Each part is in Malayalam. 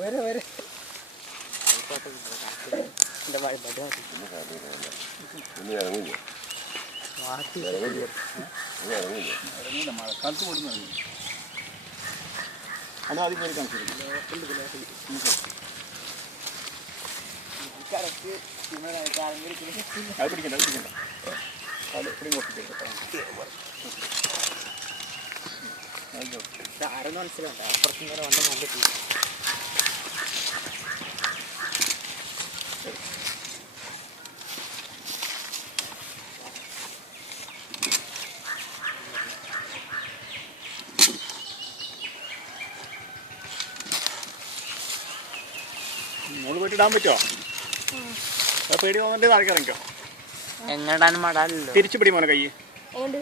വരെ മഴക്കാലത്ത് പോലും അതാദ്യം കയറി അത് പിടിക്കണ്ട അത് ഇവിടെയും കൊടുത്തിട്ട് ആരെന്ന് മനസ്സിലുണ്ട് അപ്പുറത്തും നേരെ വന്ന നല്ല മോള് പോയിട്ട് ഇടാൻ പറ്റുമോ? പേടി തോന്നണ്ടേ താഴെ ഇറങ്ങിക്കോ. എങ്ങടാനും മടാലല്ലോ. തിരിച്ചു പിടി മോനെ കൈ.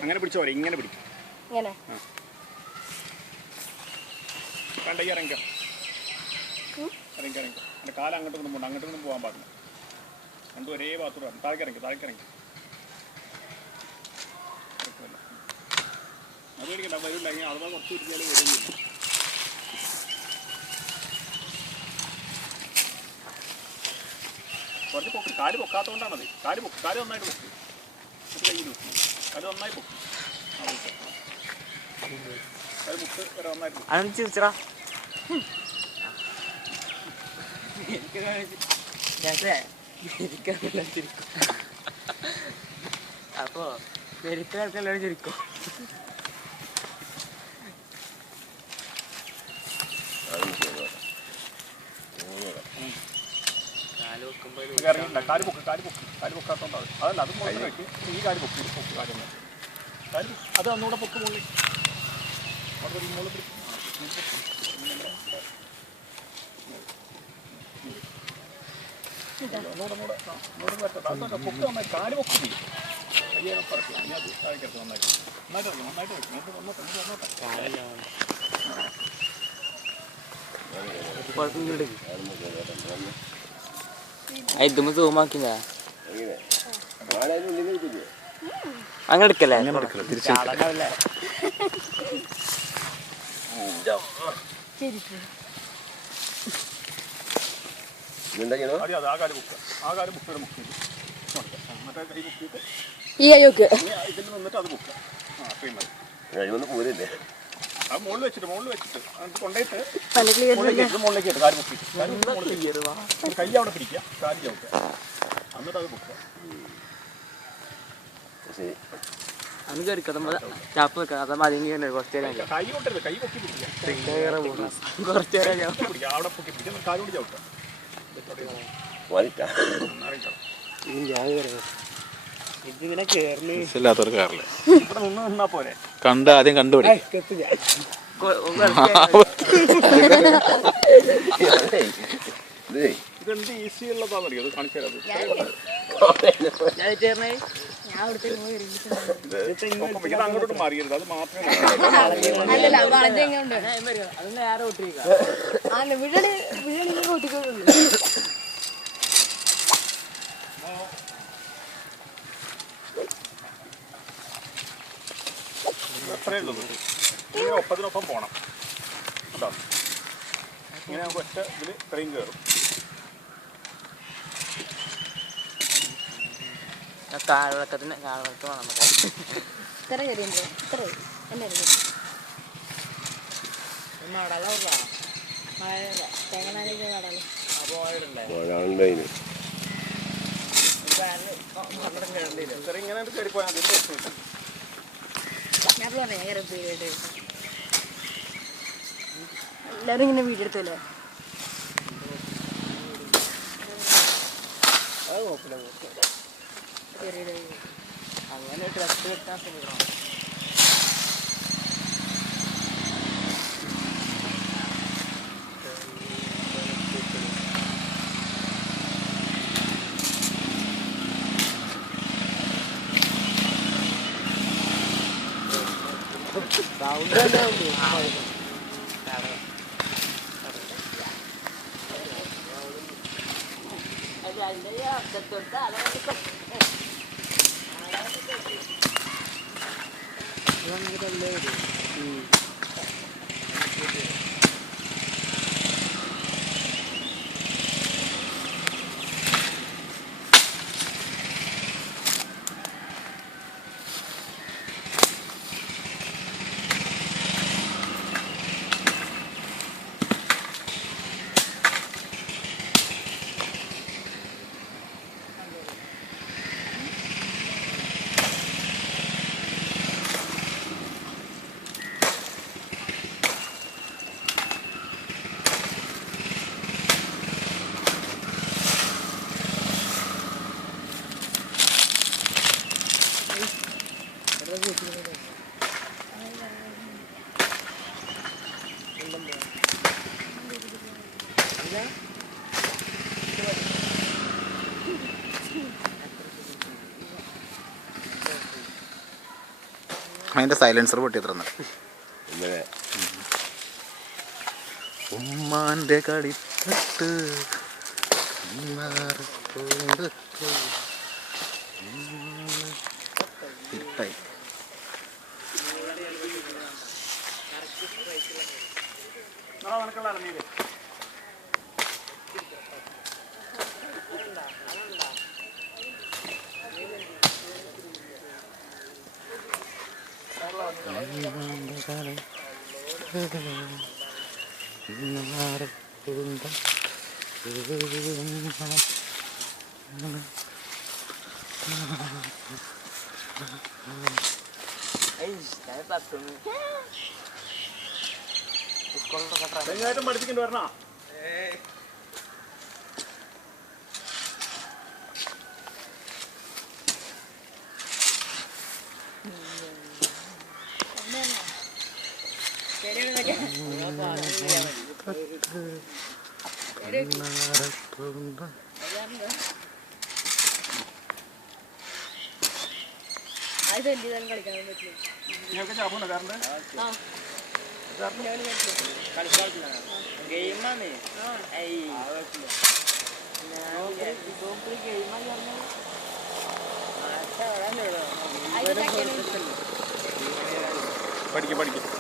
അങ്ങനെ പിടിച്ചോ പോലെ ഇങ്ങനെ പിടിക്കും. കണ്ടൈ ഇറങ്ങിക്കോ. ഇറങ്ങിക്കോ. എൻ്റെ കാലം അങ്ങോട്ടും ഇങ്ങോട്ടും പോകണ്ട. അങ്ങോട്ടും ഇങ്ങോട്ടും പോകാൻ പാടില്ല. രണ്ടും ഒരേ ഭാഗത്തോട് താഴേക്ക് ഇറങ്ങി. അത് മേടിക്കണ്ട വരില്ല. അഥവാ കുറച്ച് ഇരിക്കാൽ വരില്ല. കുറച്ച് പൊക്ക്. കാല് പൊക്കാത്തതുകൊണ്ടാണത്. കാല് നന്നായിട്ട് പൊക്ക്. കയ്യിൽ വെക്കും. കാല് നന്നായി പൊക്കും. കാല് മുക്ക് വരെ നന്നായിട്ട് അപ്പോ ശരിക്കും ചിരിക്കും. കാല് പൊക്കാത്തോണ്ടാവും. അതല്ല അത് മുകളിൽ വെക്കും. ഈ കാല് പൊക്ക് കാര്യം അത് ഒന്നുകൂടെ പൊക്ക് മുകളിൽ അവിടെ മുകളിൽ പിടിക്കും. പൊക്ക് നന്നായി കാല് പൊക്ക് ചെയ്യും. കയ്യെ പറക്കും. ഇനി അത് താഴേക്കടുത്ത് നന്നായിട്ട് വെക്കും. ഇതുമ്പോ സൂമാക്കില്ല അങ്ങനെ എടുക്കല്ലേ തിരിച്ചാളല്ലേ ഈ അയ്യോക്ക് ഇതിൽ നിന്നിട്ട് അത് ബുക്ക് പോരല്ലേ. ആ മുകളിൽ വെച്ചിട്ട് കൊണ്ടുപോയിട്ട് മുകളിലേക്ക് ഇട്ട് കാല് പൊക്കിയിട്ട് കൈ അവിടെ പിടിക്കുക. കാല് ചവിട്ടുക. എന്നിട്ട് അത് പൊക്കുക. കൈ കൊണ്ടരുത്. കൈ പൊക്കി പിടിക്കുക. അവിടെ പൊക്കി പിടിക്കുക. കാലുകൊണ്ട് ചവിട്ടുക. ഇതിങ്ങനെ കേറില്ലാത്തവർ കേറില്ല. ഇവിടെ നിന്ന് നിന്നാ പോരെ. ആദ്യം കണ്ടുപിടി. ഇതെന്ത് ഈസി ഉള്ളതാ മതി. അത് കാണിച്ചു തരാം. അങ്ങോട്ട് മാറിയരുത്. അത് മാത്രമേ അത്രയേ ഉള്ളൂ. ഇങ്ങനെ ഒപ്പത്തിനൊപ്പം പോകണം കേട്ടോ. ഇങ്ങനെ നമുക്ക് ഒറ്റ ഇതിൽ ട്രെയിൻ കയറും. കാൽവളക്കത്തിന് കാൽവളക്ക് വേണം ഇങ്ങനെ കയറി പോയാൽ എല്ലാരും ഇങ്ങനെ വീഡിയോ എടുത്തല്ലേ. അങ്ങനെ ഡ്രസ് കിട്ടാൻ ശ്രമിക്കണം. അതിൻ്റെ സൈലൻസർ പൊട്ടിയത്ര ഉമ്മാൻ്റെ കളിത്തട്ട് ഇരുട്ടായി. ചെങ്ങായിട്ടും പഠിപ്പിക്കേണ്ടി വരണോ? നിങ്ങൾക്ക് ചാപ്പുണ്ടോ കാറിൻ്റെ? ഗെയിമാണ് പഠിക്കും